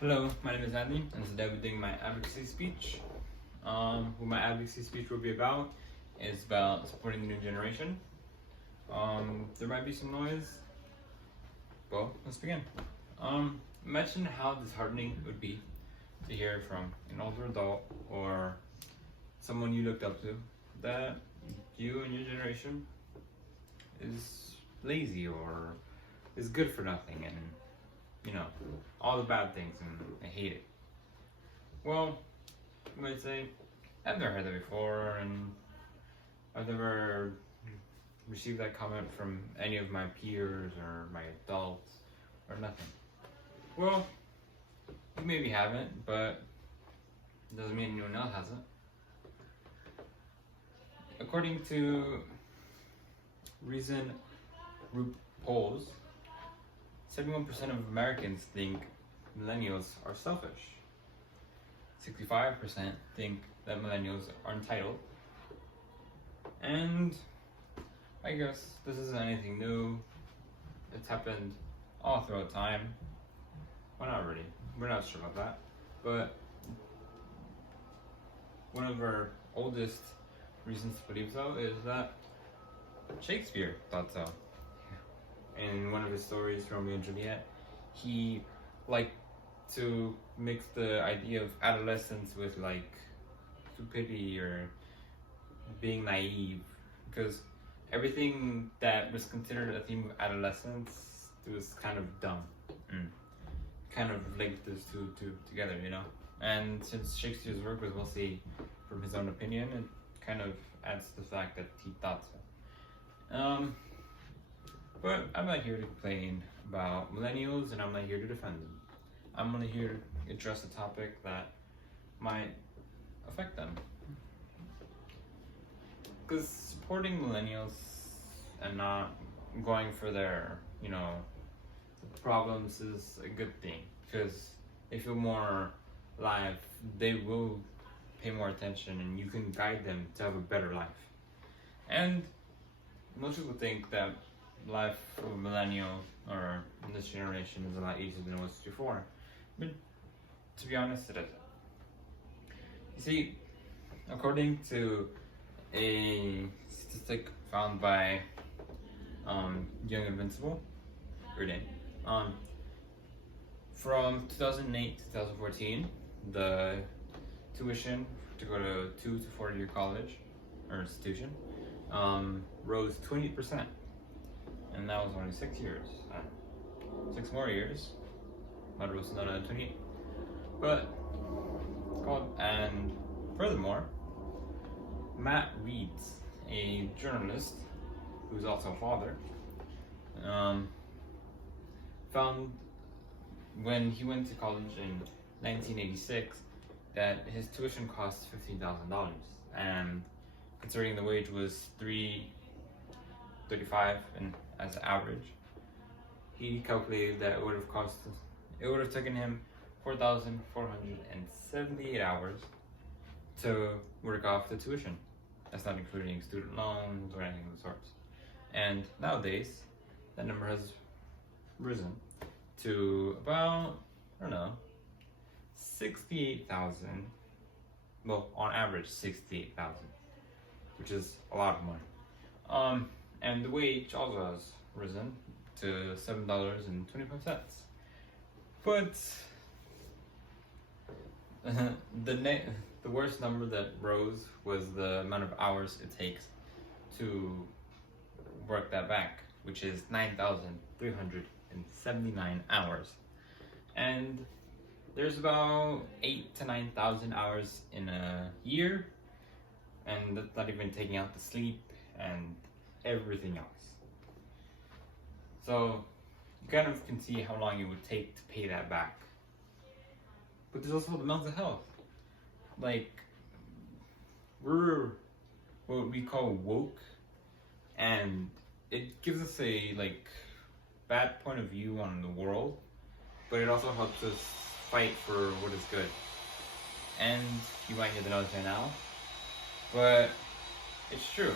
Hello, my name is Andy, and today I'll be doing my advocacy speech. What my advocacy speech will be about is about supporting the new generation. There might be some noise. Well, let's begin. Imagine how disheartening it would be to hear from an older adult or someone you looked up to that you and your generation is lazy or is good for nothing and all the bad things, and I hate it. Well, you might say, I've never heard that before, and I've never received that comment from any of my peers or my adults or nothing. Well, you maybe haven't, but it doesn't mean anyone else hasn't. According to recent group polls, 71% of Americans think millennials are selfish. 65% think that millennials are entitled. And I guess this isn't anything new. It's happened all throughout time. Well, not really. We're not sure about that. But one of our oldest reasons to believe so is that Shakespeare thought so. In one of his stories, Romeo and Juliet, he liked to mix the idea of adolescence with like stupidity or being naive, because everything that was considered a theme of adolescence was kind of dumb. Kind of linked those two together, And since Shakespeare's work was mostly from his own opinion, it kind of adds to the fact that he thought so. But I'm not here to complain about millennials, and I'm not here to defend them. I'm only here to address a topic that might affect them. Because supporting millennials and not going for their, problems is a good thing. Because they feel more alive, they will pay more attention, and you can guide them to have a better life. And most people think that life of a millennial or in this generation is a lot easier than it was before, but to be honest, it isn't. You see, according to a statistic found by Young Invincible, from 2008 to 2014, the tuition to go to 2 to 4 year college or institution rose 20%. And that was only 6 years. 6 more years, might rose another 28. And furthermore, Matt Reeds, a journalist who's also a father, found when he went to college in 1986 that his tuition cost $15,000, and considering the wage was $3.35 and as average, he calculated that it would have taken him 4,478 hours to work off the tuition. That's not including student loans or anything of the sorts. And nowadays, that number has risen to about, 68,000. Well, on average, 68,000, which is a lot of money. And the wage also has risen to $7.25. But the worst number that rose was the amount of hours it takes to work that back, which is 9,379 hours. And there's about 8,000 to 9,000 hours in a year, and that's not even taking out the sleep and everything else. So you kind of can see how long it would take to pay that back. But there's also the mental health. Like, we're what we call woke, and it gives us a bad point of view on the world, but it also helps us fight for what is good. And you might hear the noise right now, but it's true.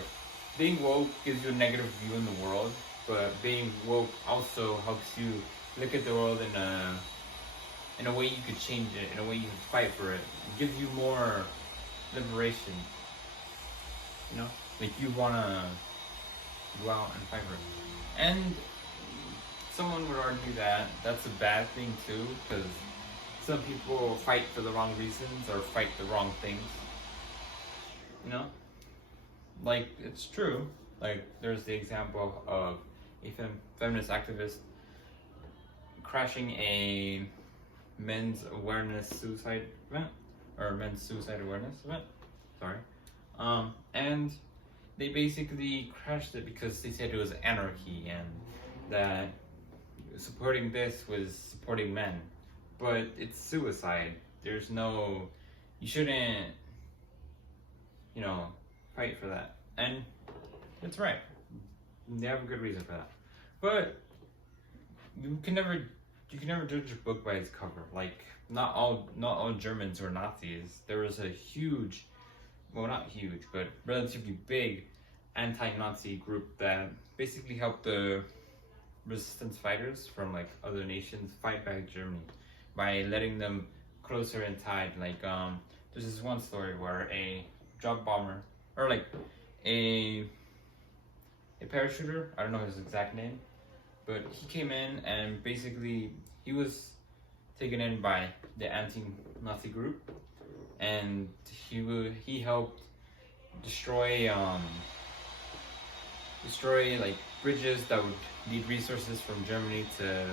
Being woke gives you a negative view in the world, but being woke also helps you look at the world in a in a way you could change it, in a way you could fight for it. It gives you more liberation. You know? Like you wanna go out and fight for it. And someone would argue that that's a bad thing too, because some people fight for the wrong reasons or fight the wrong things. You know? Like, it's true. Like, there's the example of a feminist activist crashing a men's awareness suicide event, or men's suicide awareness event. Sorry. And they basically crashed it because they said it was anarchy and that supporting this was supporting men. But it's suicide. There's no, you shouldn't, you know, fight for that. And it's right. They have a good reason for that. But you can never judge a book by its cover. Like, not all Germans were Nazis. There was a huge, well, not huge, but relatively big anti-Nazi group that basically helped the resistance fighters from like other nations fight back Germany by letting them closer and tied. Like, there's this one story where a drop bomber, or like a parachuter, I don't know his exact name, but he came in and basically he was taken in by the anti-Nazi group, and he helped destroy like bridges that would lead resources from Germany to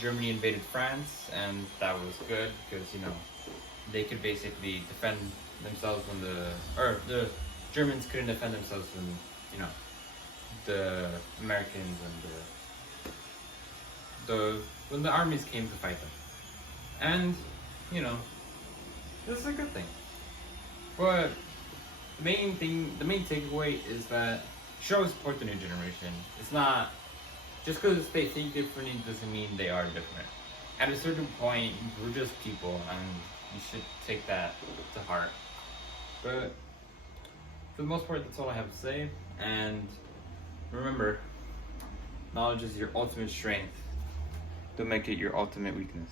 Germany invaded France, and that was good because, you know, they could basically defend themselves when the Germans couldn't defend themselves when, you know, the Americans and when the armies came to fight them. And, you know, it's a good thing. But the main takeaway is that you should always support the new generation. It's not just because they think differently doesn't mean they are different. At a certain point, we're just people, and you should take that to heart. But for the most part, that's all I have to say. And remember, knowledge is your ultimate strength. Don't make it your ultimate weakness.